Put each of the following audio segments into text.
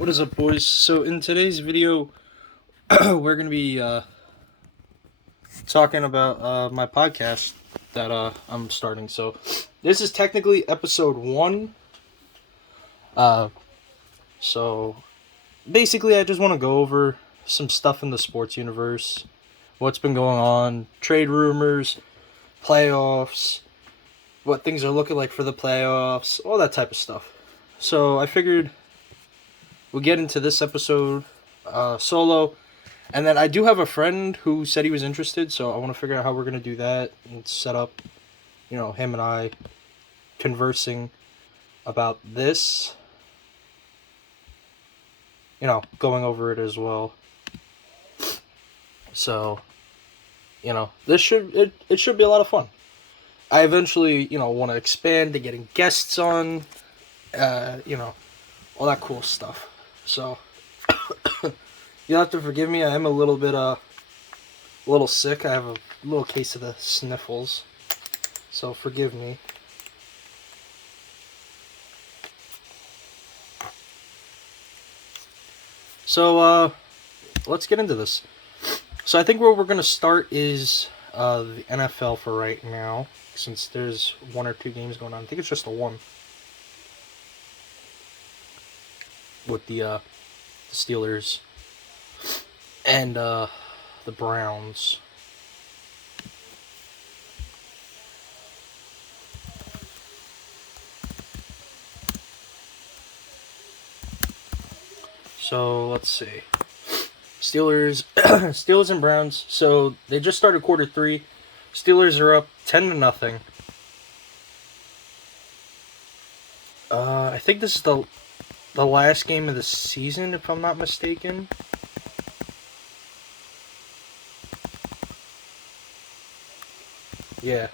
What is up, boys? So in today's video, we're gonna be talking about my podcast that I'm starting. So this is technically episode 1. Uh, so basically, I just want to go over some stuff in the sports universe, what's been going on, trade rumors, playoffs, what things are looking like for the playoffs, all that type of stuff. So I figured we'll get into this episode solo. And then I do have a friend who said he was interested, so I want to figure out how we're going to do that and set up, him and I conversing about this, going over it as well. So, it should be a lot of fun. I eventually, want to expand to getting guests on, all that cool stuff. So, you'll have to forgive me. I am a little bit, a little sick. I have a little case of the sniffles. So, forgive me. So, let's get into this. So, I think where we're going to start is the NFL for right now, since there's 1 or 2 games going on. I think it's just the one. With the Steelers and the Browns. So let's see. Steelers Steelers and Browns. So they just started quarter 3. Steelers are up 10-0. I think this is the last game of the season, if I'm not mistaken. Yeah.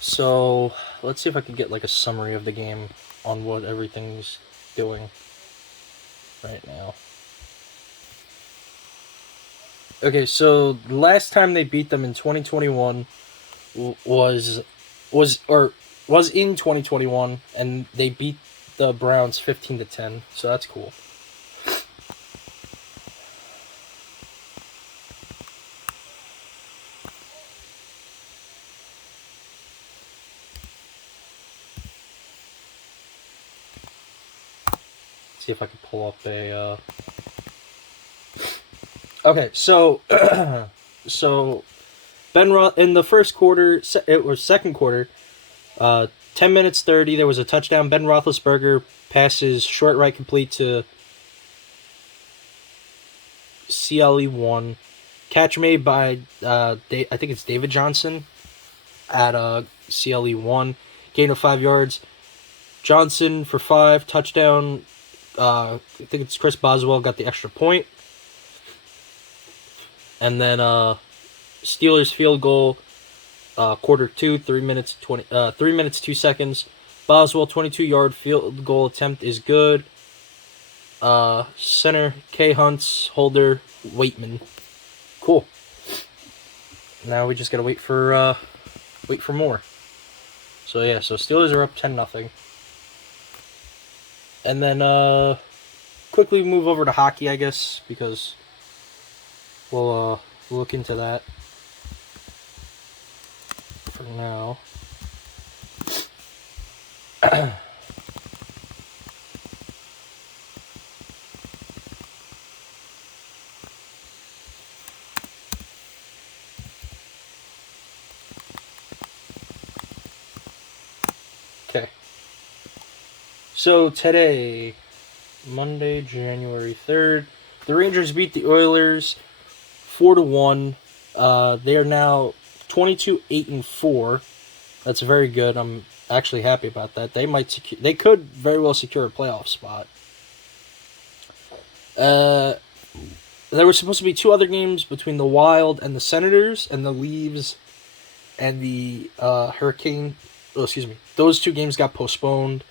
So, let's see if I can get like a summary of the game on what everything's doing right now. Okay, so the last time they beat them in 2021 was in 2021, and they beat the Browns 15-10. So that's cool. See if I can pull up a. Okay, so so in the first quarter, it was second quarter. 10 minutes 30. There was a touchdown. Ben Roethlisberger passes short right complete to CLE1. Catch made by I think it's David Johnson at CLE1. Gain of 5 yards. Johnson for 5. Touchdown. I think it's Chris Boswell got the extra point. And then Steelers field goal. Quarter 2, 3 minutes 2 seconds. Boswell 22-yard field goal attempt is good. Center K Hunts, holder Waitman. Cool. Now we just gotta wait for more. So yeah, so Steelers are up 10-0. And then quickly move over to hockey, I guess, because we'll look into that for now. Okay. So today, Monday, January 3rd, the Rangers beat the Oilers 4-1. They are now 22-8-4. That's very good. I'm actually happy about that. They could very well secure a playoff spot. There were supposed to be 2 other games between the Wild and the Senators, and the Leafs and the Hurricane. Oh, excuse me. Those 2 games got postponed.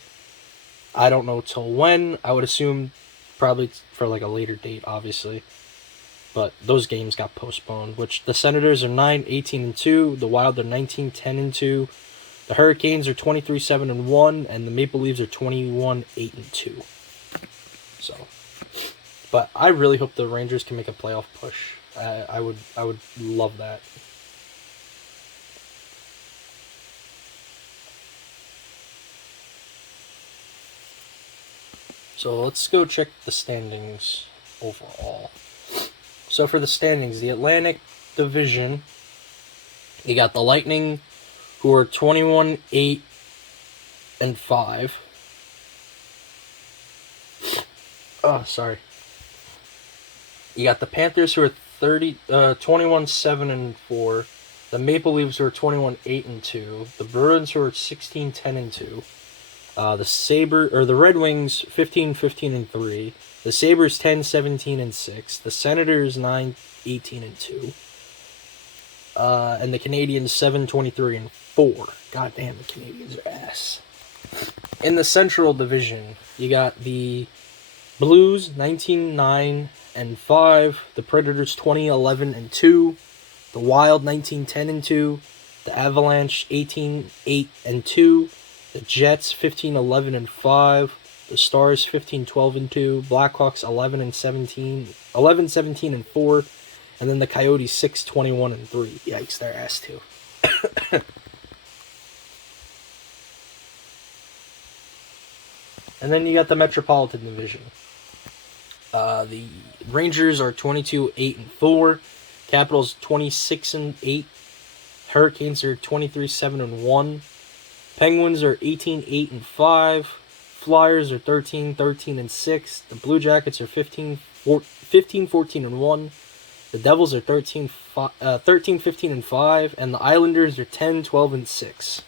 I don't know till when. I would assume probably for like a later date, obviously. But those games got postponed, which the Senators are 9-18-2. The Wild are 19-10-2. The Hurricanes are 23-7-1, and the Maple Leafs are 21-8-2. So, but I really hope the Rangers can make a playoff push. I would love that. So let's go check the standings overall. So for the standings, the Atlantic Division, you got the Lightning, who are 21-8-5. Oh, sorry. You got the Panthers, who are 21-7-4. The Maple Leafs, who are 21-8-2. The Bruins, who are 16-10-2. The Red Wings 15-15-3. The Sabres 10-17-6. The Senators 9-18-2. And the Canadiens 7-23-4. God damn, the Canadiens are ass. In the Central Division, you got the Blues 19-9-5. The Predators 20-11-2. The Wild 19-10-2. The Avalanche 18-8-2. The Jets 15-11-5, the Stars 15-12-2, Blackhawks 11-17-4, and then the Coyotes 6-21-3. Yikes, they're ass too. And then you got the Metropolitan Division. The Rangers are 22-8-4, Capitals 26-8, Hurricanes are 23-7-1. Penguins are 18-8-5. Flyers are 13-13-6. The Blue Jackets are 15-14-1. The Devils are 13-15-5, and the Islanders are 10-12-6.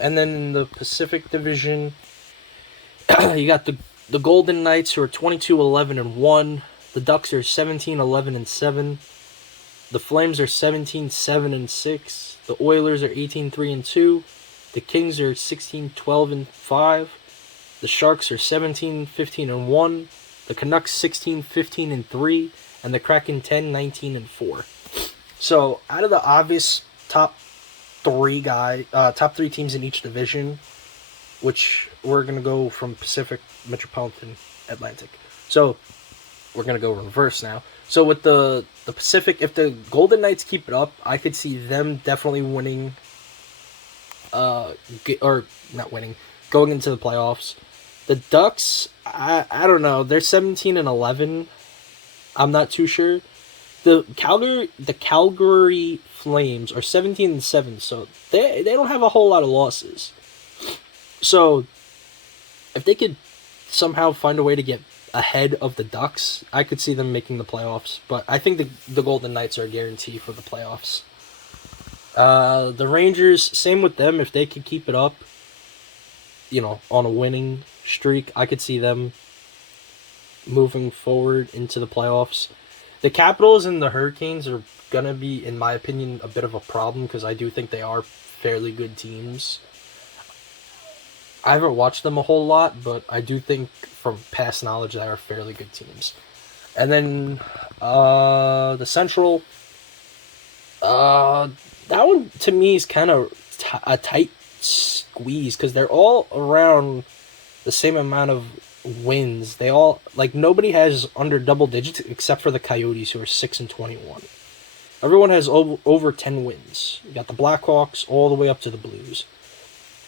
And then in the Pacific Division, you got the Golden Knights, who are 22-11-1. The Ducks are 17-11-7. The Flames are 17-7-6. The Oilers are 18-3-2. The Kings are 16-12-5. The Sharks are 17-15-1. The Canucks 16-15-3. And the Kraken 10-19-4. So out of the obvious top three teams in each division, which we're gonna go from Pacific, Metropolitan, Atlantic. So we're gonna go reverse now. So with the Pacific, if the Golden Knights keep it up, I could see them definitely winning, going into the playoffs. The Ducks, I don't know. They're 17-11. I'm not too sure. The Calgary Flames are 17-7, so they don't have a whole lot of losses. So if they could somehow find a way to get ahead of the Ducks, I could see them making the playoffs. But I think the Golden Knights are a guarantee for the playoffs. The Rangers, same with them. If they could keep it up, on a winning streak, I could see them moving forward into the playoffs. The Capitals and the Hurricanes are going to be, in my opinion, a bit of a problem because I do think they are fairly good teams. I haven't watched them a whole lot, but I do think from past knowledge they are fairly good teams. And then the Central, that one to me is kind of a tight squeeze because they're all around the same amount of wins. They all, nobody has under double digits except for the Coyotes, who are 6-21. Everyone has over 10 wins. You got the Blackhawks all the way up to the Blues.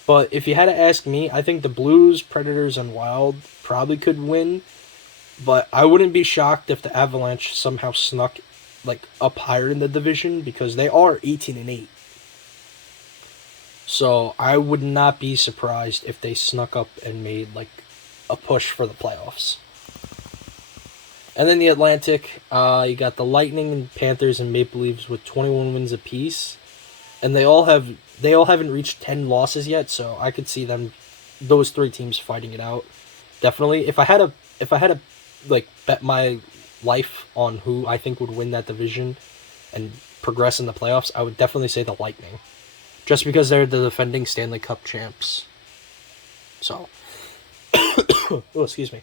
But if you had to ask me, I think the Blues, Predators, and Wild probably could win. But I wouldn't be shocked if the Avalanche somehow snuck up higher in the division because they are 18-8. So I would not be surprised if they snuck up and made a push for the playoffs. And then the Atlantic, you got the Lightning and Panthers and Maple Leafs with 21 wins apiece, and they all haven't reached 10 losses yet. So I could see those three teams fighting it out. Definitely, if I had to bet my life on who I think would win that division and progress in the playoffs, I would definitely say the Lightning, just because they're the defending Stanley Cup champs. So, oh, excuse me.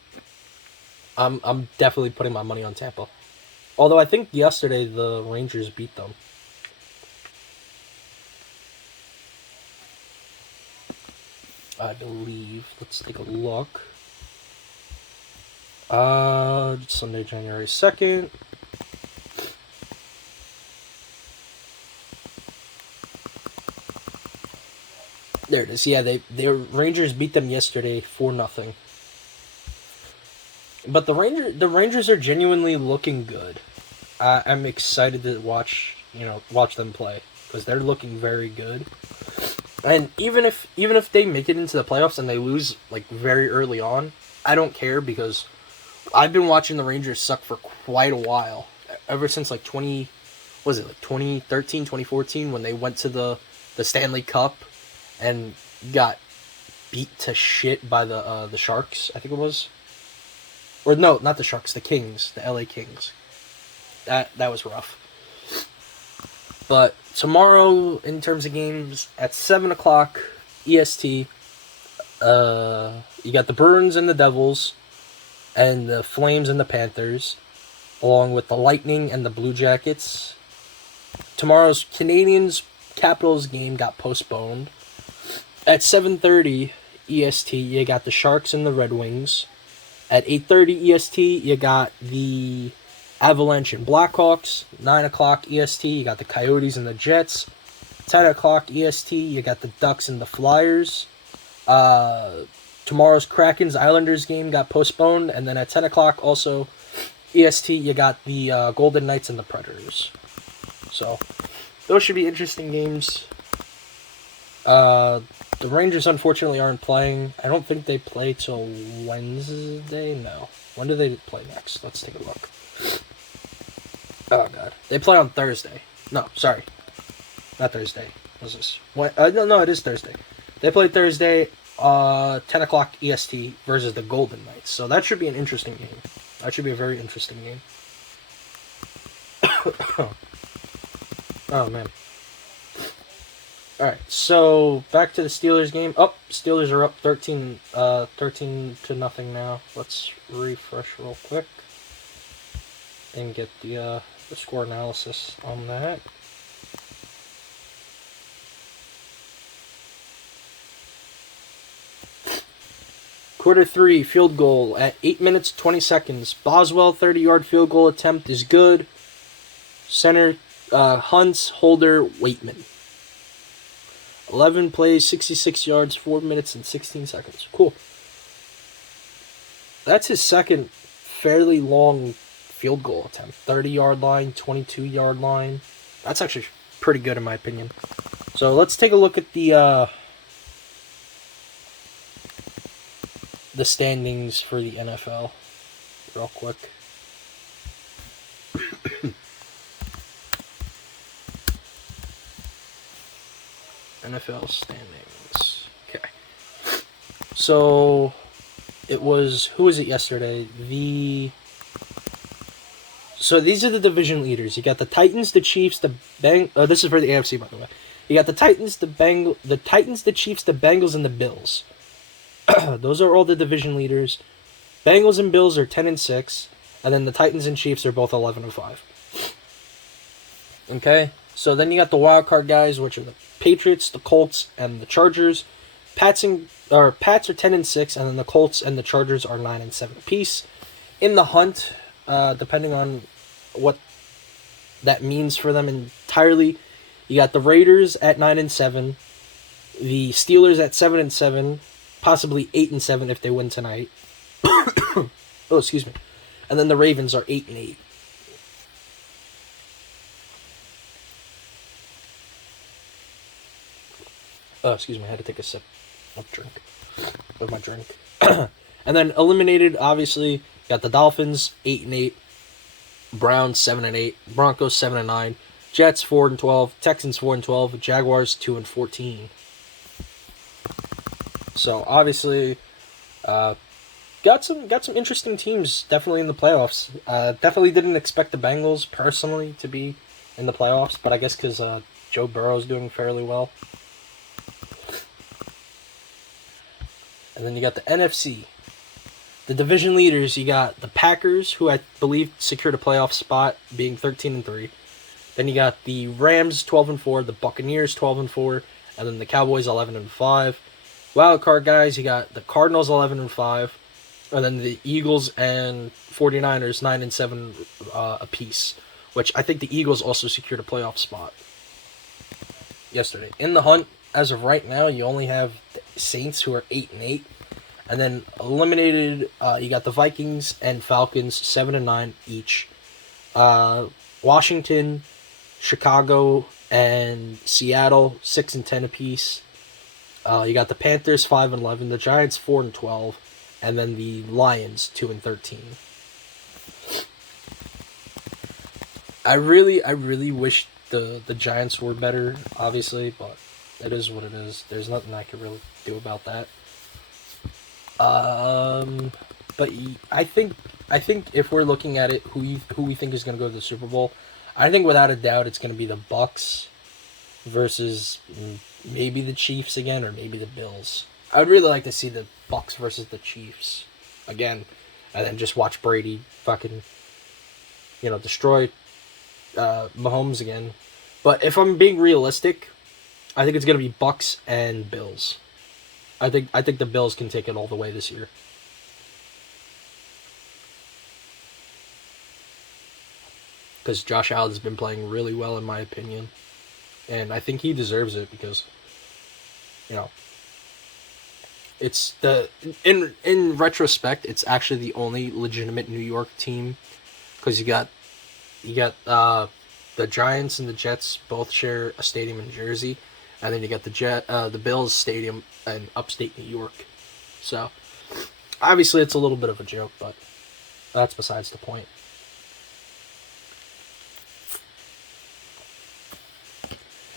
I'm definitely putting my money on Tampa. Although I think yesterday the Rangers beat them. I believe. Let's take a look. Sunday, January 2nd. There it is. Yeah, the Rangers beat them yesterday 4-0. But the Rangers are genuinely looking good. I'm excited to watch them play because they're looking very good. And even if they make it into the playoffs and they lose like very early on, I don't care because I've been watching the Rangers suck for quite a while. Ever since like 2013, 2014 when they went to the Stanley Cup and got beat to shit by the Sharks, I think it was. Or no, not the Sharks, the Kings, the LA Kings. That was rough. But tomorrow, in terms of games, at 7 o'clock EST, you got the Bruins and the Devils, and the Flames and the Panthers, along with the Lightning and the Blue Jackets. Tomorrow's Canadiens-Capitals game got postponed. At 7:30 EST, you got the Sharks and the Red Wings. At 8:30 EST, you got the Avalanche and Blackhawks. 9 o'clock EST, you got the Coyotes and the Jets. 10 o'clock EST, you got the Ducks and the Flyers. Tomorrow's Krakens-Islanders game got postponed. And then at 10 o'clock also EST, you got the Golden Knights and the Predators. So, those should be interesting games. The Rangers unfortunately aren't playing. I don't think they play till Wednesday. No. When do they play next? Let's take a look. Oh, God. They play on Thursday. No, sorry. Not Thursday. What's this? No, it is Thursday. They play Thursday, 10 o'clock EST versus the Golden Knights. So that should be an interesting game. That should be a very interesting game. Oh, man. Alright, so back to the Steelers game. Steelers are up 13 to nothing now. Let's refresh real quick and get the score analysis on that. Quarter 3, field goal at 8 minutes 20 seconds. Boswell 30-yard field goal attempt is good. Center Hunts, Holder, Waitman. 11 plays, 66 yards, 4 minutes and 16 seconds. Cool. That's his second fairly long field goal attempt. 30-yard line, 22-yard line. That's actually pretty good in my opinion. So let's take a look at the standings for the NFL real quick. NFL standings. Okay. So, it was... Who was it yesterday? So, these are the division leaders. You got the Titans, the Chiefs, the this is for the AFC, by the way. You got the Titans, the Chiefs, the Bengals, and the Bills. Those are all the division leaders. Bengals and Bills are 10-6, and then the Titans and Chiefs are both 11-5. Okay? So, then you got the wild card guys, which are the Patriots, the Colts, and the Chargers. Pats are 10-6, and then the Colts and the Chargers are 9-7 apiece. In the hunt, depending on what that means for them entirely, you got the Raiders at 9-7, the Steelers at 7-7, possibly 8-7 if they win tonight. Oh, excuse me. And then the Ravens are 8-8. Oh, excuse me, I had to take a sip of my drink. And then eliminated, obviously, got the Dolphins, 8-8, Browns, 7-8, Broncos, 7-9, Jets, 4-12, Texans, 4-12, Jaguars, 2-14. So, obviously, got some interesting teams, definitely in the playoffs. Definitely didn't expect the Bengals, personally, to be in the playoffs, but I guess because Joe Burrow's doing fairly well. And then you got the NFC. The division leaders, you got the Packers, who I believe secured a playoff spot, being 13-3. Then you got the Rams, 12-4, the Buccaneers, 12-4, and then the Cowboys, 11-5. Wild card guys, you got the Cardinals 11-5, and then the Eagles and 49ers 9-7 apiece, which I think the Eagles also secured a playoff spot yesterday. In the hunt, as of right now, you only have the Saints, who are 8-8, and then eliminated. You got the Vikings and Falcons 7-9 each. Washington, Chicago, and Seattle 6-10 apiece. You got the Panthers 5-11, the Giants 4-12, and then the Lions 2-13. I really wish the Giants were better, obviously, but it is what it is. There's nothing I can really do about that. But I think if we're looking at it, who we think is going to go to the Super Bowl, I think without a doubt it's going to be the Bucks versus maybe the Chiefs again, or maybe the Bills. I would really like to see the Bucks versus the Chiefs again, and then just watch Brady fucking, destroy Mahomes again. But if I'm being realistic, I think it's gonna be Bucks and Bills. I think the Bills can take it all the way this year. Because Josh Allen's been playing really well, in my opinion. And I think he deserves it because, it's the in retrospect, it's actually the only legitimate New York team, because you got the Giants and the Jets both share a stadium in Jersey, and then you got the Bills stadium in upstate New York. So obviously it's a little bit of a joke, but that's besides the point.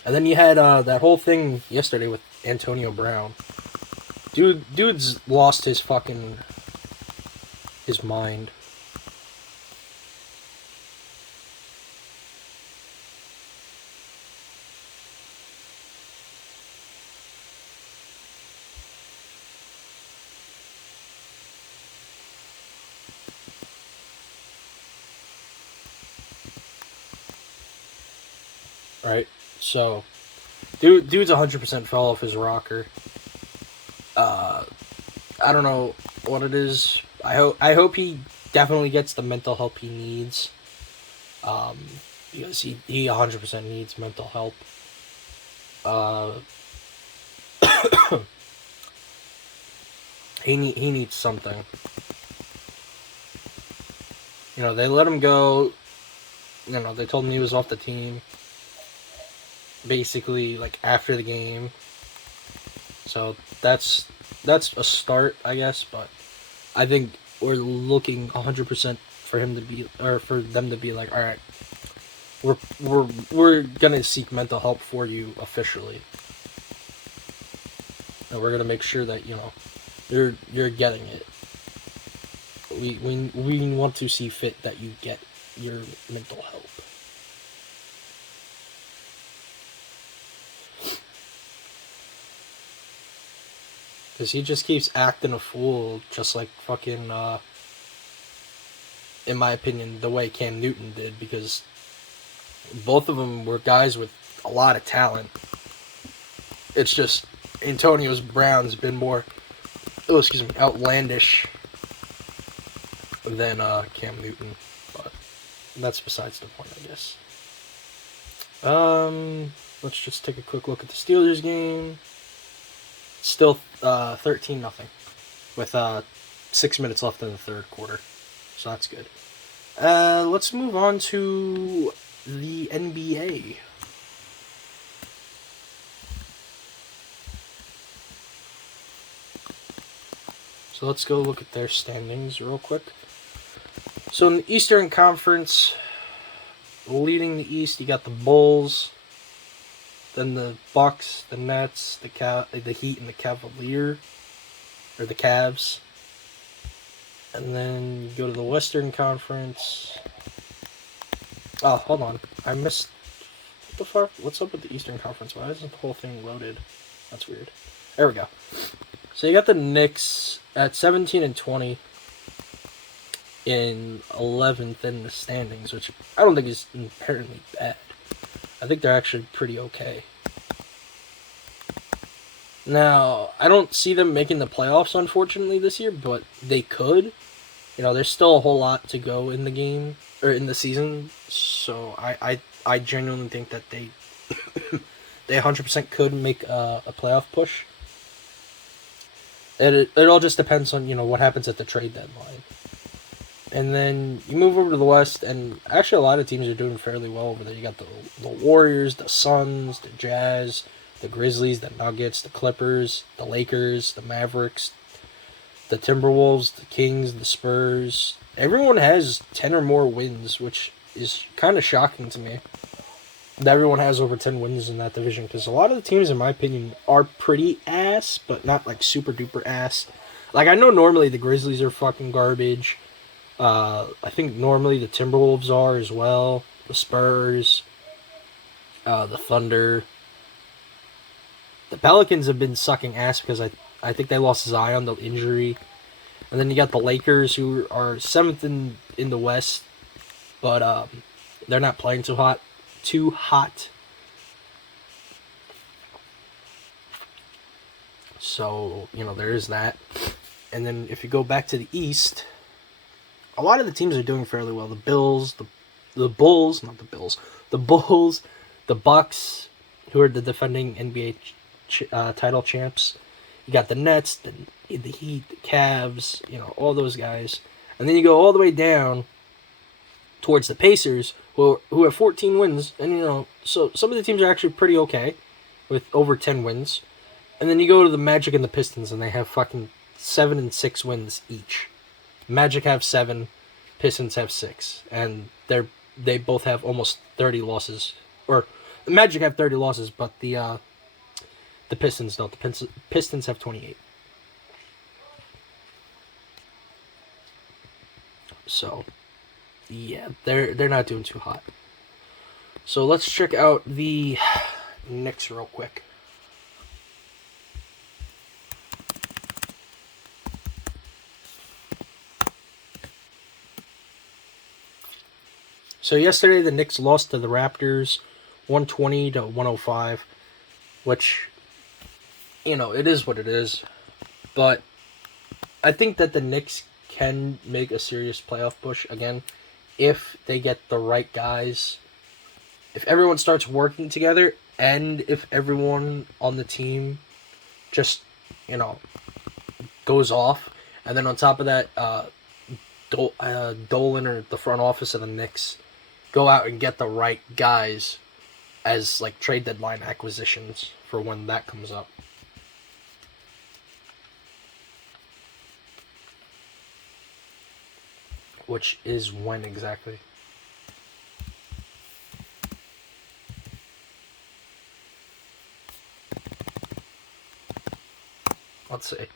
And then you had that whole thing yesterday with Antonio Brown. Dude's lost his mind. Right? So, dude's 100% fell off his rocker. I don't know what it is. I hope he definitely gets the mental help he needs. Because he 100% needs mental help. He needs something. They let him go. They told him he was off the team. Basically, like, after the game. So that's a start, I guess. But I think we're looking 100% for him to be, or for them to be like, all right, we're gonna seek mental help for you officially, and we're gonna make sure that you're getting it. We want to see fit that you get your mental help. Because he just keeps acting a fool, just like fucking, in my opinion, the way Cam Newton did, because both of them were guys with a lot of talent. It's just Antonio Brown's been more, outlandish than Cam Newton, but that's besides the point, I guess. Let's just take a quick look at the Steelers game. Still 13-0 with 6 minutes left in the third quarter, so that's good. Let's move on to the NBA. So let's go look at their standings real quick. So in the Eastern Conference, leading the East, you got the Bulls, then the Bucks, the Nets, the Heat, and the Cavs. And then you go to the Western Conference. Oh, hold on. I missed... What the fuck? What's up with the Eastern Conference? Why isn't the whole thing loaded? That's weird. There we go. So you got the Knicks at 17-20 in 11th in the standings, which I don't think is inherently bad. I think they're actually pretty okay. Now, I don't see them making the playoffs, unfortunately, this year, but they could. There's still a whole lot to go in the game or in the season, so I genuinely think that they 100% could make a playoff push. It all just depends on what happens at the trade deadline. And then you move over to the West, and actually a lot of teams are doing fairly well over there. You got the Warriors, the Suns, the Jazz, the Grizzlies, the Nuggets, the Clippers, the Lakers, the Mavericks, the Timberwolves, the Kings, the Spurs. Everyone has 10 or more wins, which is kind of shocking to me. That everyone has over 10 wins in that division, because a lot of the teams, in my opinion, are pretty ass, but not like super duper ass. Like, I know normally the Grizzlies are fucking garbage. I think normally the Timberwolves are as well. The Spurs, the Thunder. The Pelicans have been sucking ass because I think they lost Zion, the injury. And then you got the Lakers, who are 7th in the West, but they're not playing too hot. So, there is that. And then if you go back to the East, a lot of the teams are doing fairly well. The Bills, the Bulls, not the Bills, the Bulls, the Bucks, who are the defending NBA title champs. You got the Nets, the Heat, the Cavs, all those guys. And then you go all the way down towards the Pacers, who have 14 wins. And, so some of the teams are actually pretty okay with over 10 wins. And then you go to the Magic and the Pistons, and they have fucking 7 and 6 wins each. Magic have 7, Pistons have 6, and they both have almost 30 losses. Or the Magic have 30 losses, but the Pistons don't. The Pistons have 28. So, yeah, they're not doing too hot. So let's check out the Knicks real quick. So yesterday the Knicks lost to the Raptors 120 to 105, which, it is what it is. But I think that the Knicks can make a serious playoff push again if they get the right guys. If everyone starts working together, and if everyone on the team just, goes off. And then on top of that, Dolan or the front office of the Knicks go out and get the right guys as like trade deadline acquisitions for when that comes up. Which is when exactly? Let's see.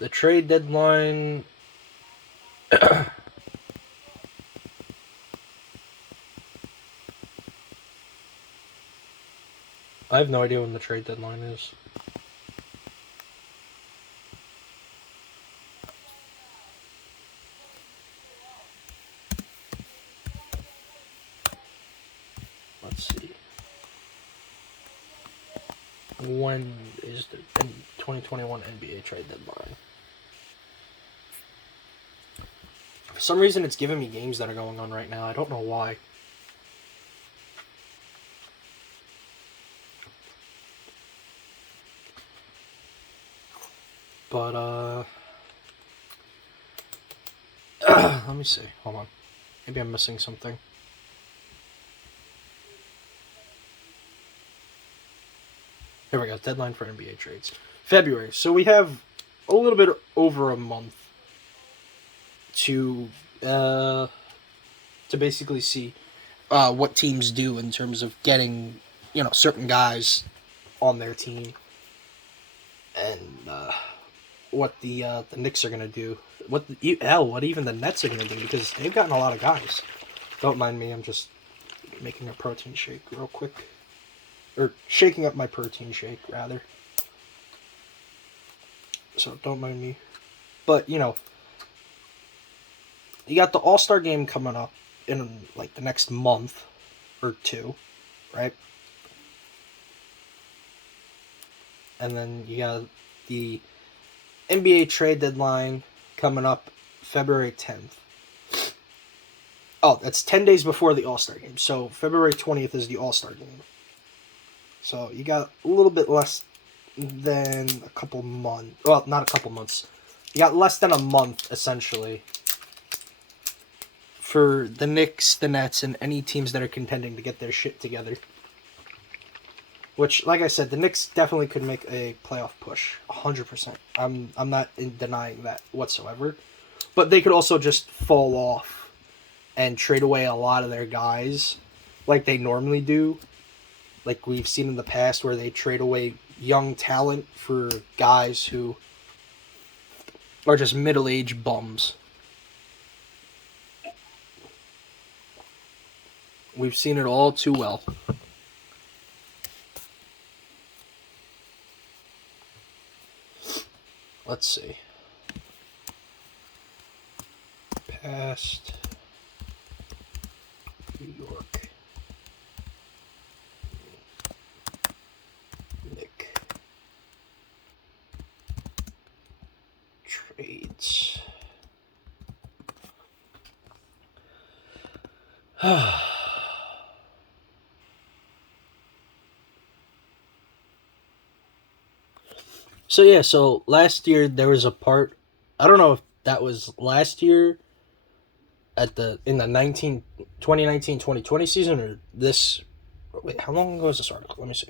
The trade deadline. I have no idea when the trade deadline is. Let's see. When is the 2021 NBA trade deadline? For some reason, it's giving me games that are going on right now. I don't know why. But, let me see. Hold on. Maybe I'm missing something. Here we go. Deadline for NBA trades. February. So we have a little bit over a month to basically see what teams do in terms of getting, certain guys on their team. And what the Knicks are going to do. What even the Nets are going to do, because they've gotten a lot of guys. Don't mind me. I'm just making a protein shake real quick. Or shaking up my protein shake, rather. So don't mind me. But, you got the All-Star game coming up in, like, the next month or two, right? And then you got the NBA trade deadline coming up February 10th. Oh, that's 10 days before the All-Star game. So February 20th is the All-Star game. So you got a little bit less than a couple months. Well, not a couple months. You got less than a month, essentially, for the Knicks, the Nets, and any teams that are contending to get their shit together. Which, like I said, the Knicks definitely could make a playoff push, 100%. I'm not denying that whatsoever. But they could also just fall off and trade away a lot of their guys like they normally do. Like we've seen in the past where they trade away young talent for guys who are just middle-aged bums. We've seen it all too well. Let's see. Past New York Knick trades. So last year there was a part, I don't know if that was last year in the 2019-2020 season or this. Wait, how long ago was this article? Let me see.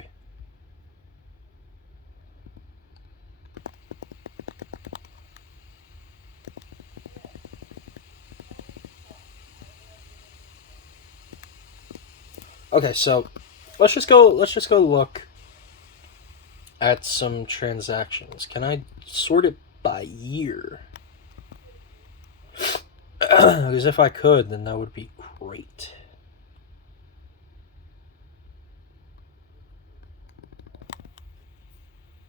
Okay, so let's just go look at some transactions. Can I sort it by year? Because if I could, then that would be great.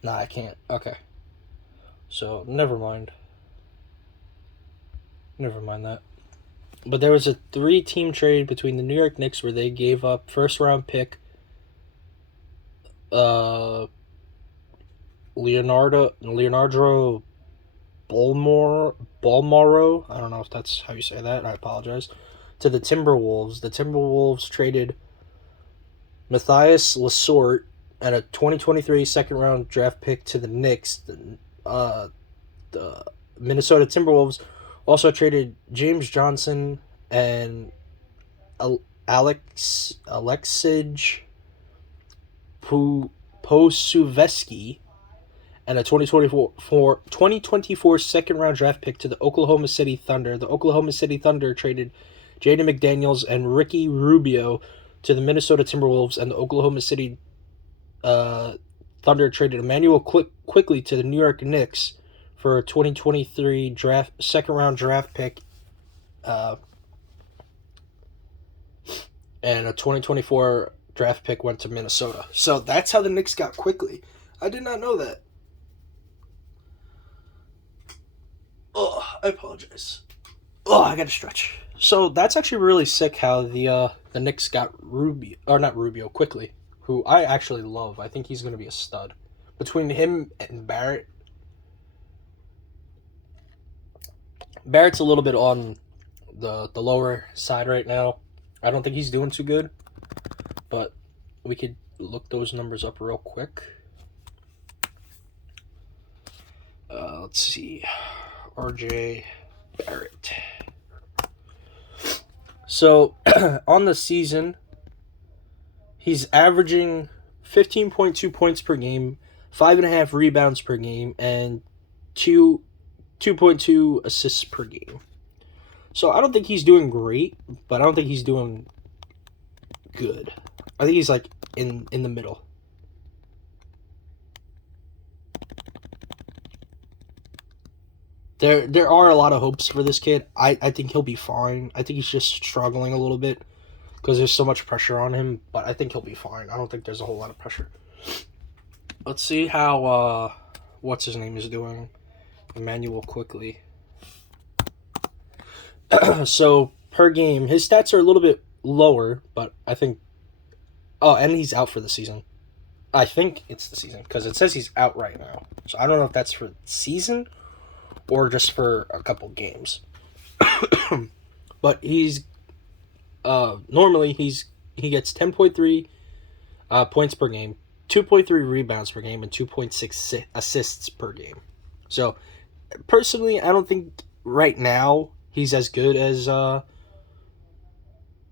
Nah, I can't. Okay. So, never mind. Never mind that. But there was a 3-team trade between the New York Knicks where they gave up first-round pick Leonardo Balmoro, I don't know if that's how you say that, I apologize, to the Timberwolves. The Timberwolves traded Matthias Lesort and a 2023 second-round draft pick to the Knicks. The Minnesota Timberwolves also traded James Johnson and Aleksej Posuveski and a 2024 second-round draft pick to the Oklahoma City Thunder. The Oklahoma City Thunder traded Jaden McDaniels and Ricky Rubio to the Minnesota Timberwolves, and the Oklahoma City Thunder traded Emmanuel Quickley to the New York Knicks for a 2023 second-round draft pick and a 2024 draft pick went to Minnesota. So that's how the Knicks got Quickley. I did not know that. Oh, I apologize. Oh, I gotta stretch. So that's actually really sick how the Knicks got Quickley, who I actually love. I think he's gonna be a stud. Between him and Barrett's a little bit on the lower side right now. I don't think he's doing too good, but we could look those numbers up real quick. Let's see. RJ Barrett. So, on the season, he's averaging 15.2 points per game, 5.5 rebounds per game, and 2.2 assists per game. So, I don't think he's doing great, but I don't think he's doing good. I think he's like in the middle. There are a lot of hopes for this kid. I think he'll be fine. I think he's just struggling a little bit because there's so much pressure on him, but I think he'll be fine. I don't think there's a whole lot of pressure. Let's see how what's his name is doing. Emmanuel Quickley. So per game, his stats are a little bit lower, but I think and he's out for the season. I think it's the season because it says he's out right now. So I don't know if that's for the season or just for a couple games. But he's normally he gets 10.3 points per game, 2.3 rebounds per game, and 2.6 assists per game. So personally, I don't think right now he's as good as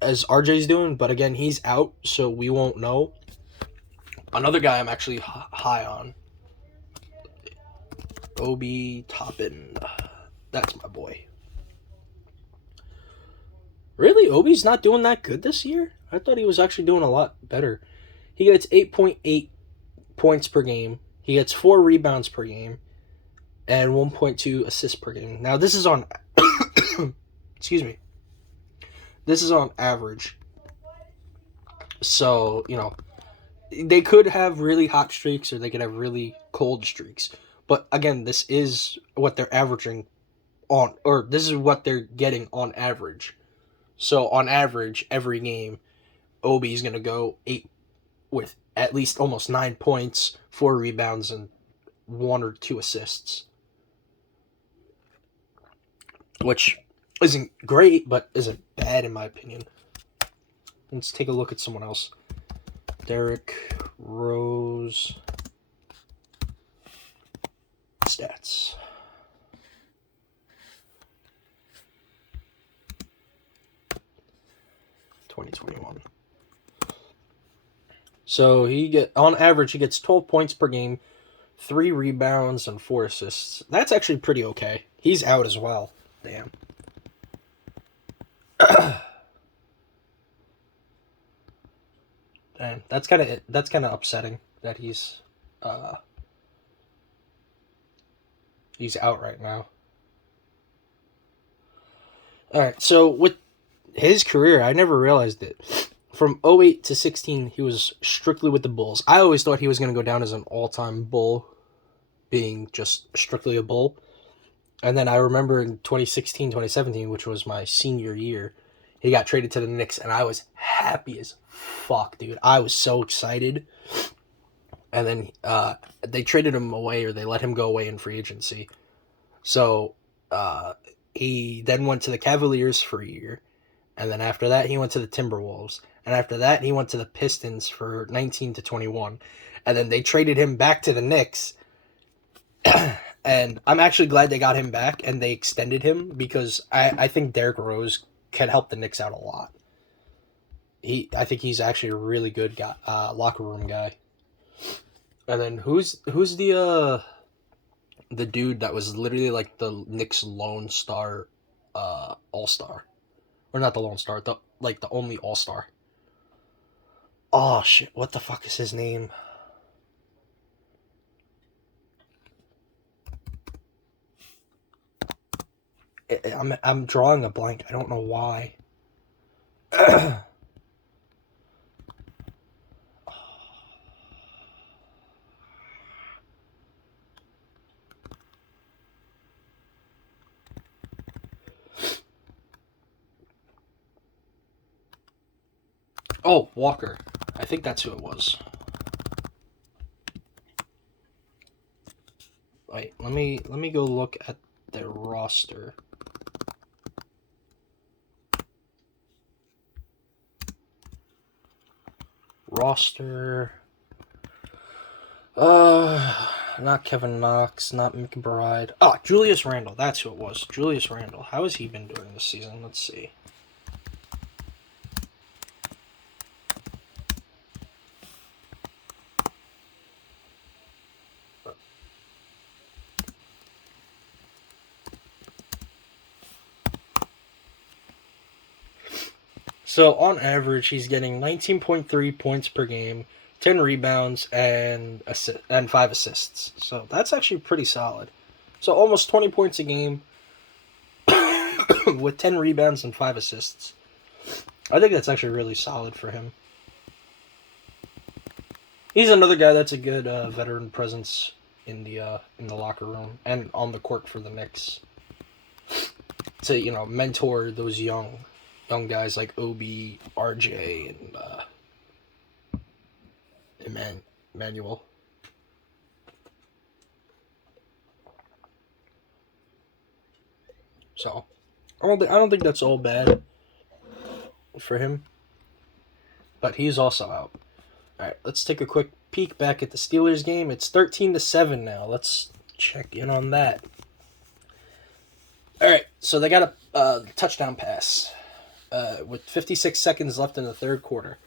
RJ's doing. But again, he's out, so we won't know. Another guy I'm actually high on, Obi Toppin. That's my boy. Really, Obi's not doing that good this year? I thought he was actually doing a lot better. He gets 8.8 points per game. He gets 4 rebounds per game and 1.2 assists per game. Now, this is on excuse me. This is on average. So, they could have really hot streaks or they could have really cold streaks. But again, this is what they're averaging on, or this is what they're getting on average. So on average, every game, Obi's going to go 8 with at least almost 9 points, 4 rebounds, and 1 or 2 assists. Which isn't great, but isn't bad in my opinion. Let's take a look at someone else. Derrick Rose stats. (2021). So on average he gets 12 points per game, 3 rebounds, and 4 assists. That's actually pretty okay. He's out as well. Damn. Damn, that's kind of upsetting that he's out right now. All right, so with his career, I never realized it. From 08 to 16, he was strictly with the Bulls. I always thought he was going to go down as an all-time Bull, being just strictly a Bull. And then I remember in 2016, 2017, which was my senior year, he got traded to the Knicks, and I was happy as fuck, dude. I was so excited. And then they traded him away, or they let him go away in free agency. So he then went to the Cavaliers for a year. And then after that, he went to the Timberwolves. And after that, he went to the Pistons for 19 to 21. And then they traded him back to the Knicks. And I'm actually glad they got him back and they extended him because I think Derrick Rose can help the Knicks out a lot. I think he's actually a really good guy, locker room guy. And then who's the dude that was literally like the Knicks lone star, all-star, or not the lone star, the only all-star. Oh shit! What the fuck is his name? I'm drawing a blank. I don't know why. Oh, Walker. I think that's who it was. Wait, let me go look at their roster. Not Kevin Knox, not McBride. Oh, Julius Randle. That's who it was. Julius Randle. How has he been doing this season? Let's see. So, on average, he's getting 19.3 points per game, 10 rebounds, and 5 assists. So, that's actually pretty solid. So, almost 20 points a game with 10 rebounds and 5 assists. I think that's actually really solid for him. He's another guy that's a good veteran presence in the locker room and on the court for the Knicks. To, mentor those young guys like Obi, RJ, and man, manual. So I don't think that's all bad for him. But he's also out. All right, let's take a quick peek back at the Steelers game. It's 13-7 now. Let's check in on that. All right, so they got a touchdown pass with 56 seconds left in the third quarter.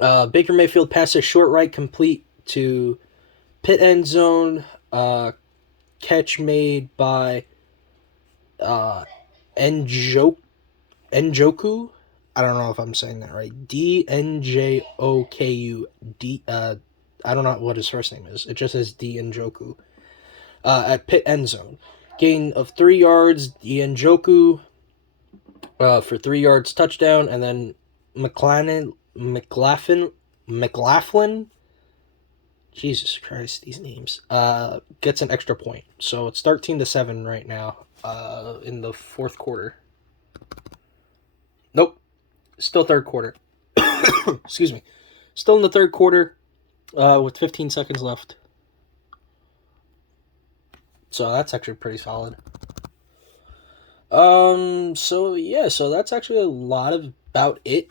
Baker Mayfield passes short right complete to pit end zone. Catch made by Njoku. I don't know if I'm saying that right. Dnjoku. I don't know what his first name is. It just says Njoku. At pit end zone. Gain of 3 yards. Njoku for 3 yards touchdown. And then McLaughlin. Jesus Christ, these names. Gets an extra point. So it's 13-7 right now. In the fourth quarter. Nope. Still third quarter. Excuse me. Still in the third quarter with 15 seconds left. So that's actually pretty solid. So that's actually a lot about it.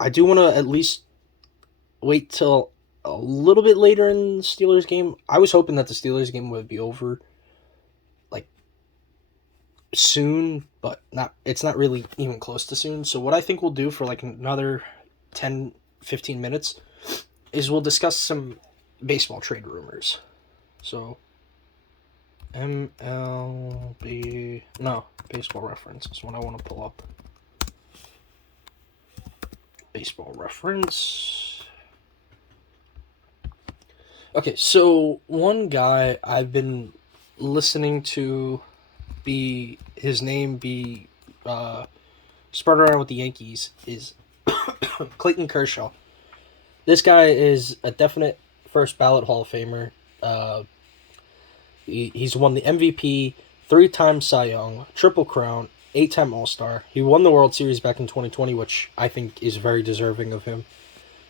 I do want to at least wait till a little bit later in the Steelers game. I was hoping that the Steelers game would be over like soon, but it's not really even close to soon. So what I think we'll do for like another 10-15 minutes is we'll discuss some baseball trade rumors. So Baseball Reference is what I want to pull up. Baseball Reference. Okay, so one guy I've been listening to his name be spread around with the Yankees is Clayton Kershaw. This guy is a definite first ballot Hall of Famer. He's won the MVP, 3-time Cy Young, Triple Crown, 8-time All-Star. He won the World Series back in 2020, which I think is very deserving of him.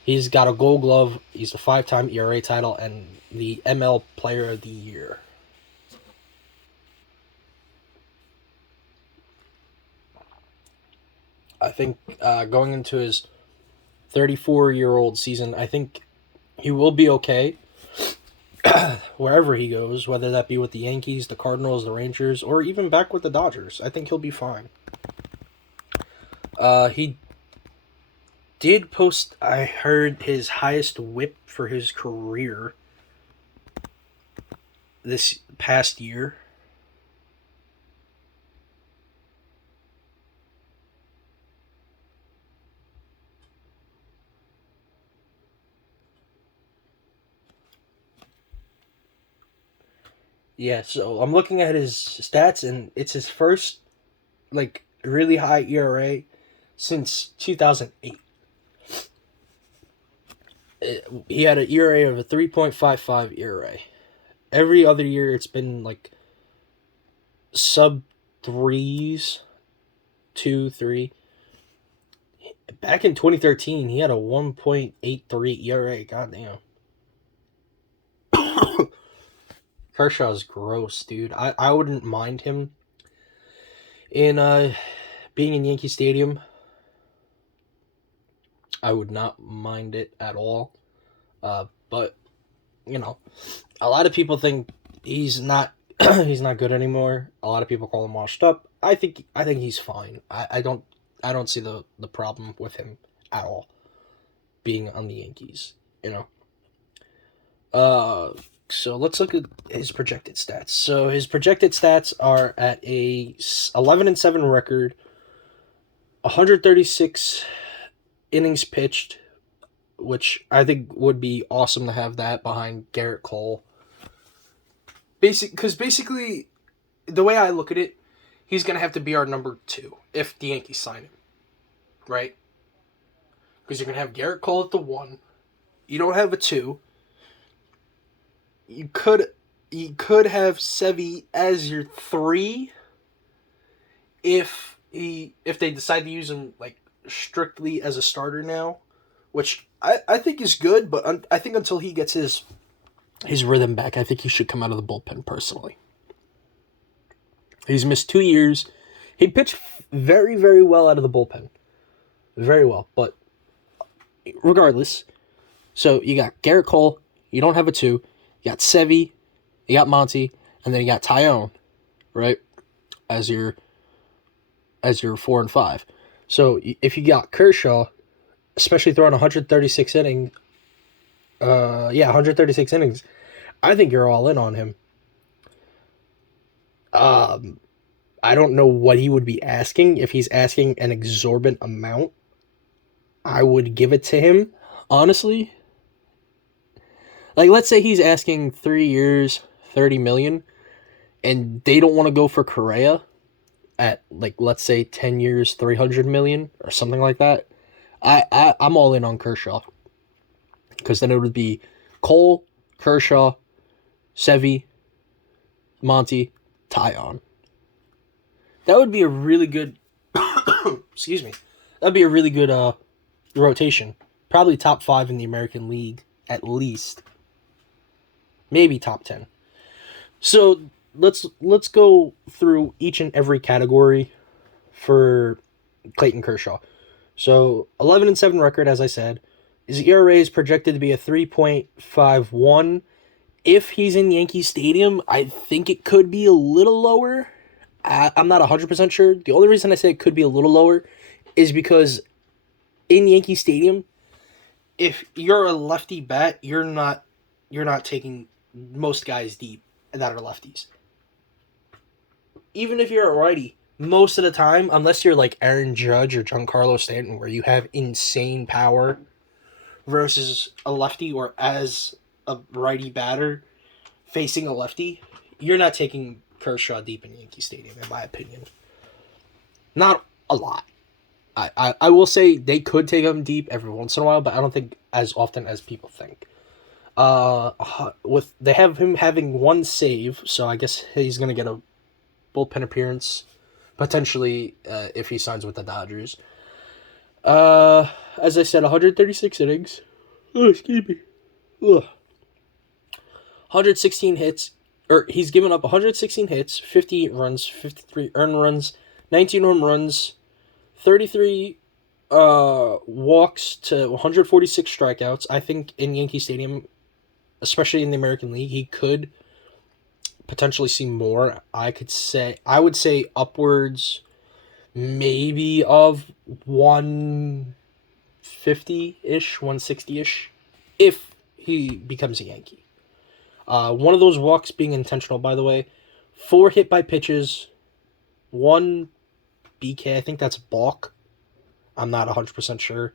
He's got a Gold Glove. He's a 5-time ERA title and the ML Player of the Year. I think going into his 34-year-old season, I think he will be okay wherever he goes, whether that be with the Yankees, the Cardinals, the Rangers, or even back with the Dodgers. I think he'll be fine. He did post, I heard, his highest whip for his career this past year. Yeah, so I'm looking at his stats, and it's his first, like, really high ERA since 2008. He had an ERA of a 3.55 ERA. Every other year, it's been, like, sub 3s, 2, 3. Back in 2013, he had a 1.83 ERA. Goddamn. Kershaw's gross, dude. I wouldn't mind him in being in Yankee Stadium. I would not mind it at all. But you know, a lot of people think he's not he's not good anymore. A lot of people call him washed up. I think he's fine. I don't see the problem with him at all being on the Yankees, you know. So let's look at his projected stats. So his projected stats are at a 11-7 record, 136 innings pitched, which I think would be awesome to have that behind Garrett Cole. Basically, the way I look at it, he's gonna have to be our number 2 if the Yankees sign him, right? Because you're gonna have Garrett Cole at the 1. You don't have a 2. You could have Sevy as your 3 if they decide to use him like strictly as a starter now, which I think is good, but I think until he gets his rhythm back, I think he should come out of the bullpen personally. He's missed 2 years. He pitched very, very well out of the bullpen. Very well, but regardless, so you got Garrett Cole, you don't have a 2, you got Sevy, you got Monty, and then you got Taillon, right, as your 4 and 5. So if you got Kershaw, especially throwing 136 innings, 136 innings, I think you're all in on him. I don't know what he would be asking. If he's asking an exorbitant amount, I would give it to him, honestly. Like, let's say he's asking 3 years, $30 million, and they don't want to go for Correa at, like, let's say 10 years, $300 million, or something like that. I'm all in on Kershaw. Because then it would be Cole, Kershaw, Sevy, Monty, Taillon. That would be a really good... excuse me. That would be a really good rotation. Probably top 5 in the American League, at least. Maybe top 10. So let's go through each and every category for Clayton Kershaw. So 11-7 record, as I said. His ERA is projected to be a 3.51. If he's in Yankee Stadium, I think it could be a little lower. I'm not 100% sure. The only reason I say it could be a little lower is because in Yankee Stadium, if you're a lefty bat, you're not taking most guys deep that are lefties. Even if you're a righty, most of the time, unless you're like Aaron Judge or Giancarlo Stanton, where you have insane power versus a lefty, or as a righty batter facing a lefty, you're not taking Kershaw deep in Yankee Stadium, in my opinion. Not a lot. I will say they could take him deep every once in a while, but I don't think as often as people think. They have him having 1 save, so I guess he's gonna get a bullpen appearance potentially if he signs with the Dodgers. As I said, 136 innings. Oh, excuse me. Ugh. 116 hits. He's given up 116 hits, 58 runs, 53 earned runs, 19 home runs, 33 walks to 146 strikeouts. I think in Yankee Stadium, especially in the American League, he could potentially see more. I would say upwards maybe of 150-ish, 160-ish, if he becomes a Yankee. One of those walks being intentional, by the way. 4 hit by pitches, 1 BK, I think that's balk. I'm not 100% sure.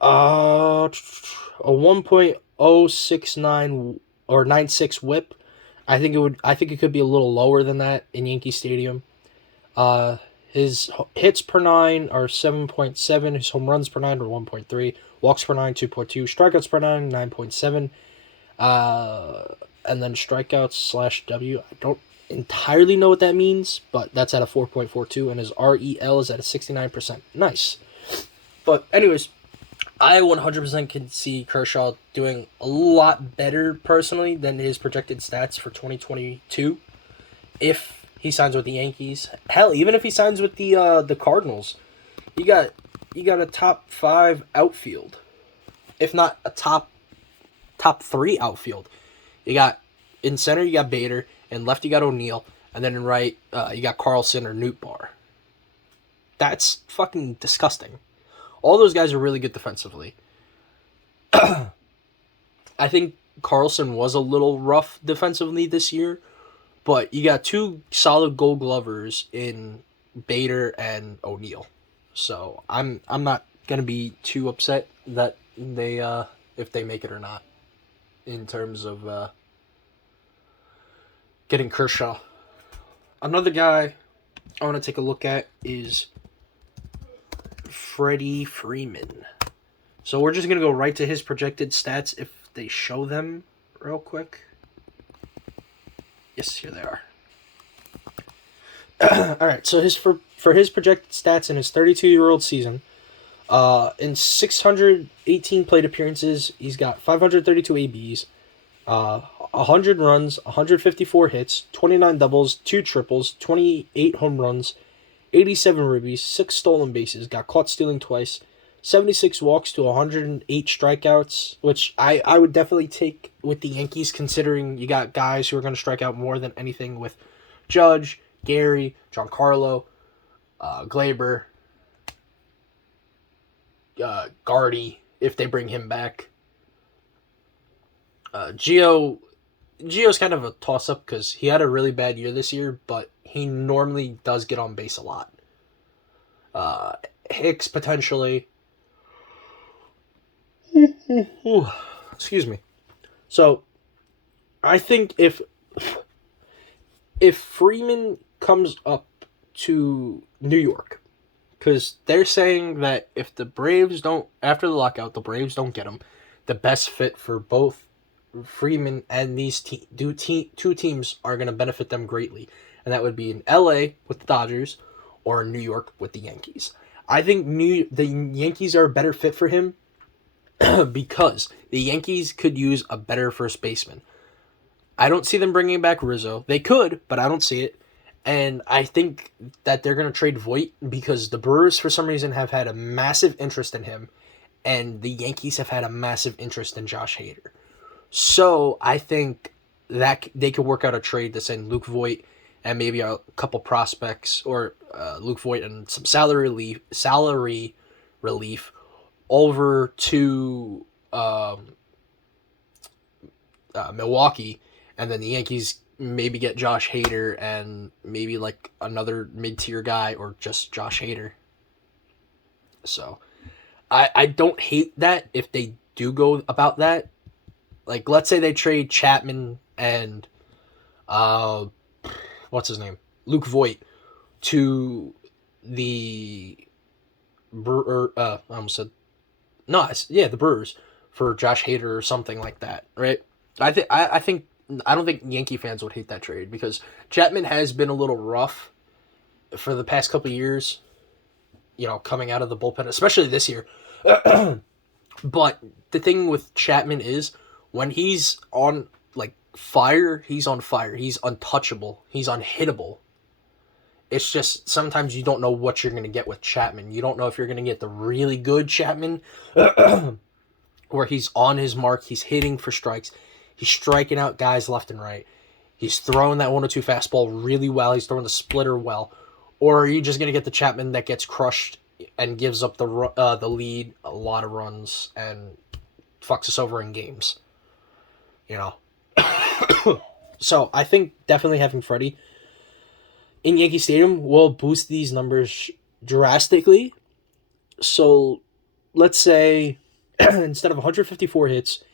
A 1.069 or 96 whip. I think it could be a little lower than that in Yankee Stadium. His hits per 9 are 7.7. His home runs per 9 are 1.3. Walks per 9, 2.2. Strikeouts per 9, 9.7. And then strikeouts /W. I don't entirely know what that means, but that's at a 4.42, and his REL is at a 69%. Nice. But anyways, I 100% can see Kershaw doing a lot better personally than his projected stats for 2022 if he signs with the Yankees. Hell, even if he signs with the Cardinals, you got a top 5 outfield, if not a top 3 outfield. You got in center, you got Bader, and left you got O'Neill, and then in right you got Carlson or Nootbaar. That's fucking disgusting. All those guys are really good defensively. I think Carlson was a little rough defensively this year, but you got 2 solid Gold Glovers in Bader and O'Neill. So I'm not gonna be too upset that they if they make it or not in terms of getting Kershaw. Another guy I want to take a look at is Freddie Freeman. So we're just going to go right to his projected stats if they show them real quick. Yes, here they are. All right, so for his projected stats in his 32-year-old season, In 618 plate appearances, he's got 532 ABs, 100 runs, 154 hits, 29 doubles, 2 triples, 28 home runs, 87 ribbies, 6 stolen bases, got caught stealing twice, 76 walks to 108 strikeouts, which I would definitely take with the Yankees, considering you got guys who are going to strike out more than anything with Judge, Gary, Giancarlo, Glaber, Gardy, if they bring him back. Gio's kind of a toss-up because he had a really bad year this year, but he normally does get on base a lot. Hicks, potentially. Excuse me. So, I think if Freeman comes up to New York, because they're saying that if the Braves don't, after the lockout, the Braves don't get him, the best fit for both Freeman and these two teams are going to benefit them greatly. And that would be in LA with the Dodgers or in New York with the Yankees. I think the Yankees are a better fit for him because the Yankees could use a better first baseman. I don't see them bringing back Rizzo. They could, but I don't see it. And I think that they're going to trade Voit because the Brewers, for some reason, have had a massive interest in him, and the Yankees have had a massive interest in Josh Hader. So I think that they could work out a trade to send Luke Voit and maybe a couple prospects, or Luke Voit and some salary relief over to Milwaukee, and then the Yankees maybe get Josh Hader and maybe like another mid-tier guy or just Josh Hader. So I don't hate that if they do go about that. Like, let's say they trade Chapman and what's his name? Luke Voit to the I almost said the Brewers for Josh Hader or something like that, right? I don't think Yankee fans would hate that trade because Chapman has been a little rough for the past couple of years, coming out of the bullpen, especially this year. But the thing with Chapman is when he's on fire, he's on fire. He's untouchable. He's unhittable. It's just sometimes you don't know what you're going to get with Chapman. You don't know if you're going to get the really good Chapman where he's on his mark, he's hitting for strikes, he's striking out guys left and right, he's throwing that 1-2 fastball really well, he's throwing the splitter well, or are you just going to get the Chapman that gets crushed and gives up the lead, a lot of runs, and fucks us over in games? So I think definitely having Freddie in Yankee Stadium will boost these numbers drastically. So let's say instead of 154 hits,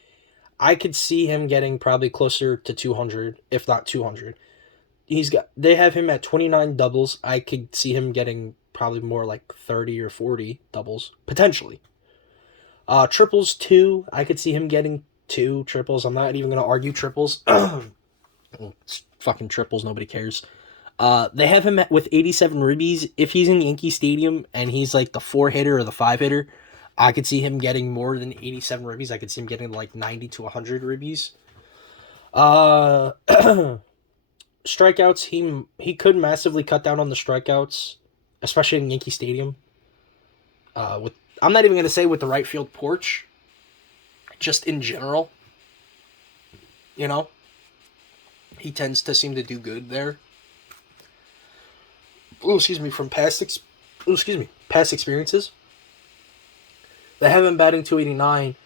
I could see him getting probably closer to 200, if not 200. They have him at 29 doubles. I could see him getting probably more like 30 or 40 doubles, potentially. Triples 2, I could see him getting 2 triples. I'm not even going to argue triples. It's fucking triples, nobody cares. They have him with 87 ribbies. If he's in Yankee Stadium and he's like the 4 hitter or the 5 hitter, I could see him getting more than 87 ribbies. I could see him getting like 90 to 100 ribbies. Strikeouts, he could massively cut down on the strikeouts, especially in Yankee Stadium. I'm not even going to say with the right field porch, just in general. He tends to seem to do good there. From past experiences. They have him batting 289.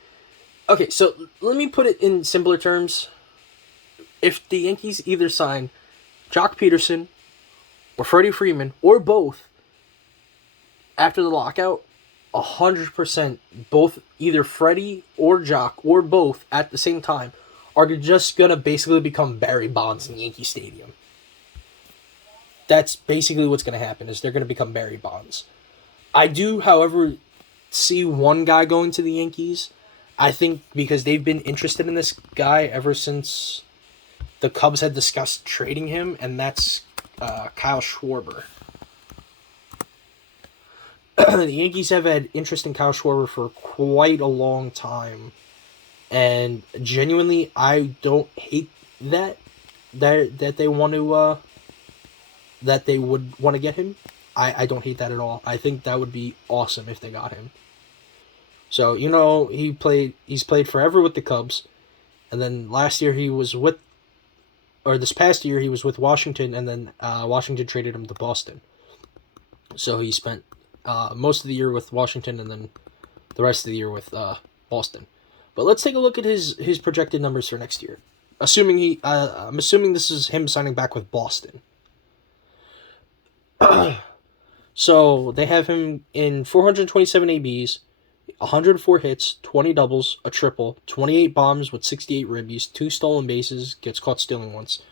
Okay, so let me put it in simpler terms. If the Yankees either sign Jock Peterson or Freddie Freeman or both after the lockout, 100% both, either Freddie or Jock or both at the same time, are just going to basically become Barry Bonds in Yankee Stadium. That's basically what's going to happen, is they're going to become Barry Bonds. I do, however, see one guy going to the Yankees. I think because they've been interested in this guy ever since the Cubs had discussed trading him, and that's Kyle Schwarber. the Yankees have had interest in Kyle Schwarber for quite a long time, and genuinely, I don't hate that they want to that they would want to get him. I don't hate that at all. I think that would be awesome if they got him. So he's played forever with the Cubs, and then last year he was with, or this past year he was with Washington, and then Washington traded him to Boston. So he spent most of the year with Washington, and then the rest of the year with Boston. But let's take a look at his projected numbers for next year. I'm assuming this is him signing back with Boston. So they have him in 427 ABs, 104 hits, 20 doubles, a triple, 28 bombs with 68 ribbies, 2 stolen bases, gets caught stealing once,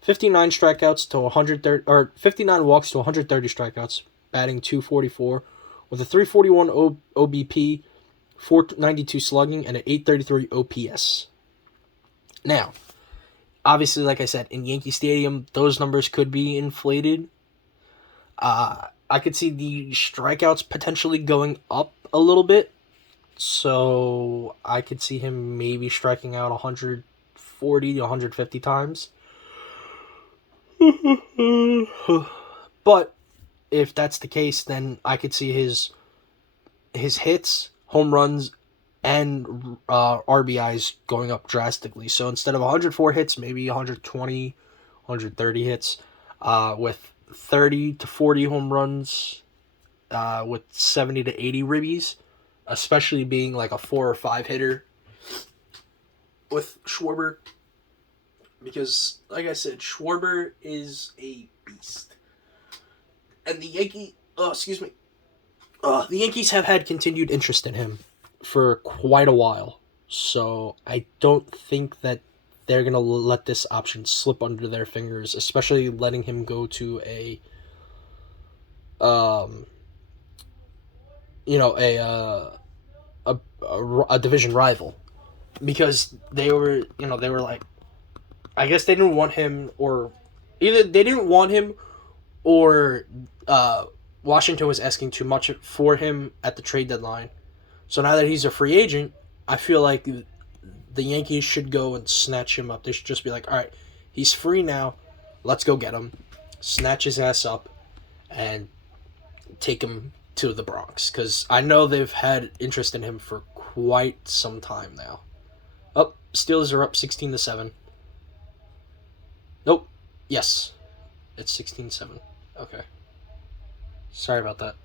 59 strikeouts to 130, or 59 walks to 130 strikeouts, batting .244 with a 341 OBP, 492 slugging, and an 833 OPS. Now, obviously, like I said, in Yankee Stadium, those numbers could be inflated. I could see the strikeouts potentially going up a little bit. So I could see him maybe striking out 140 to 150 times. But if that's the case, then I could see his hits, home runs, and RBIs going up drastically. So instead of 104 hits, maybe 120, 130 hits, with 30 to 40 home runs, with 70 to 80 ribbies, especially being like a 4 or 5 hitter with Schwarber. Because, like I said, Schwarber is a beast. And the Yankees have had continued interest in him for quite a while. So I don't think that they're going to let this option slip under their fingers, especially letting him go to a division rival, because they were like, I guess they didn't want him, or either they didn't want him, or Washington was asking too much for him at the trade deadline. So now that he's a free agent, I feel like the Yankees should go and snatch him up. They should just be like, all right, he's free now, let's go get him, snatch his ass up, and take him to the Bronx, because I know they've had interest in him for quite some time now. Oh, Steelers are up 16-7. Nope. Yes. It's 16-7. Okay. Sorry about that.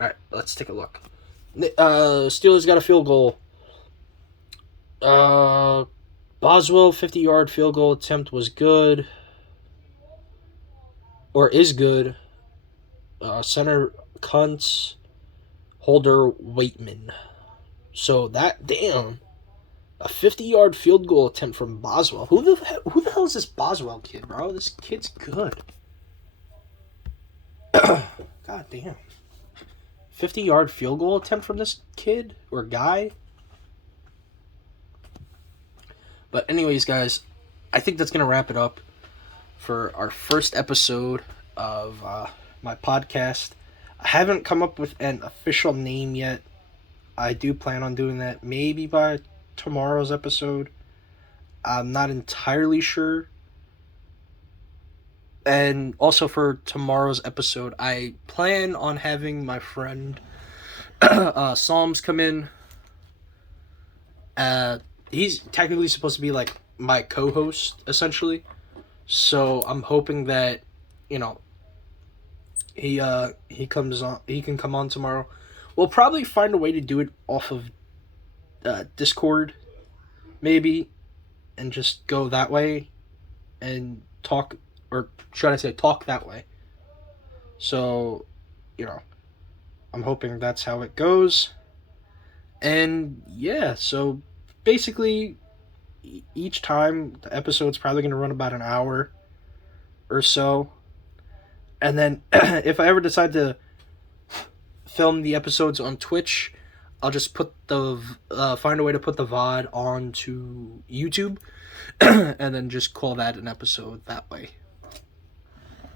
Alright, let's take a look. Steelers got a field goal. Boswell 50-yard field goal attempt was good. Or is good. Center Kuntz, Holder Waitman. So that, damn, a 50-yard field goal attempt from Boswell. Who the hell is this Boswell kid, bro? This kid's good. God damn. 50-yard field goal attempt from this kid or guy. But anyways, guys, I think that's going to wrap it up for our first episode of my podcast. I haven't come up with an official name yet. I do plan on doing that maybe by tomorrow's episode. I'm not entirely sure. And also for tomorrow's episode, I plan on having my friend Psalms come in. He's technically supposed to be like my co-host, essentially. So I'm hoping that, he comes on. He can come on tomorrow. We'll probably find a way to do it off of Discord, maybe, and just go that way and talk, or should I say talk that way. So, I'm hoping that's how it goes. And yeah, so basically each time the episode's probably going to run about an hour or so. And then if I ever decide to film the episodes on Twitch, I'll just put find a way to put the VOD onto YouTube and then just call that an episode that way.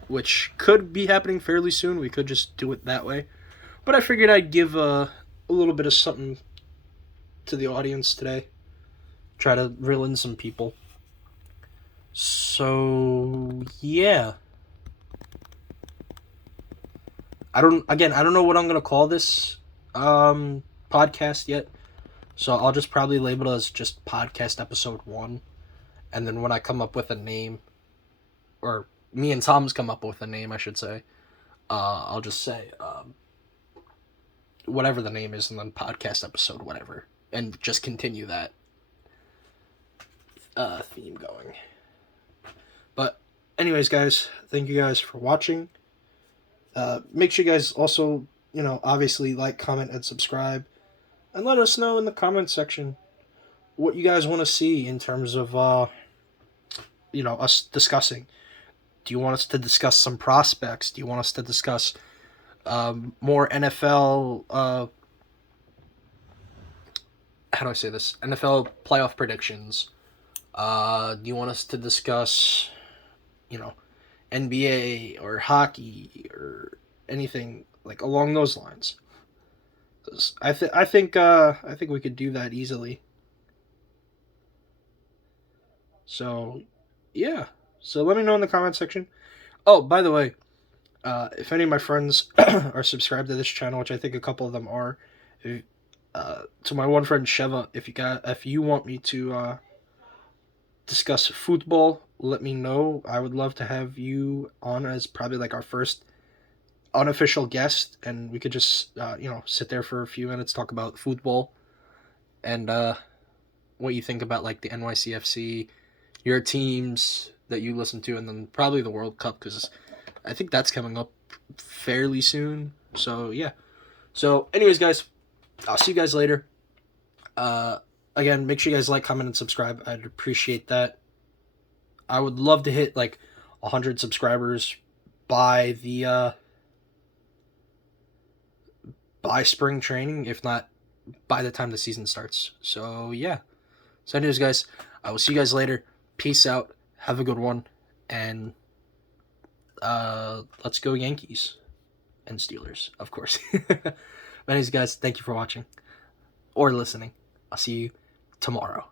Which could be happening fairly soon. We could just do it that way. But I figured I'd give a little bit of something to the audience today. Try to reel in some people. So yeah. I don't know what I'm gonna call this podcast yet. So I'll just probably label it as just podcast episode 1. And then when I come up with a name, or me and Tom's come up with a name, I should say, I'll just say whatever the name is, and then podcast episode whatever, and just continue that theme going. But anyways, guys, thank you guys for watching. Make sure you guys also, obviously like, comment, and subscribe, and let us know in the comment section what you guys want to see in terms of us discussing. Do you want us to discuss some prospects? Do you want us to discuss more NFL how do I say this? NFL playoff predictions? Do you want us to discuss, NBA or hockey or anything like along those lines? I think we could do that easily. So, yeah. So let me know in the comment section. Oh, by the way, if any of my friends are subscribed to this channel, which I think a couple of them are, to my one friend Sheva, if you want me to discuss football, let me know. I would love to have you on as probably like our first unofficial guest, and we could just sit there for a few minutes, talk about football, and what you think about like the NYCFC, your teams that you listen to, and then probably the World Cup, because I think that's coming up fairly soon. So yeah. So anyways, guys, I'll see you guys later. Again, make sure you guys like, comment, and subscribe. I'd appreciate that. I would love to hit like 100 subscribers by the by spring training, if not by the time the season starts. So yeah. So anyways, guys, I will see you guys later. Peace out. Have a good one, and let's go Yankees and Steelers, of course. Anyways, guys, thank you for watching or listening. I'll see you tomorrow.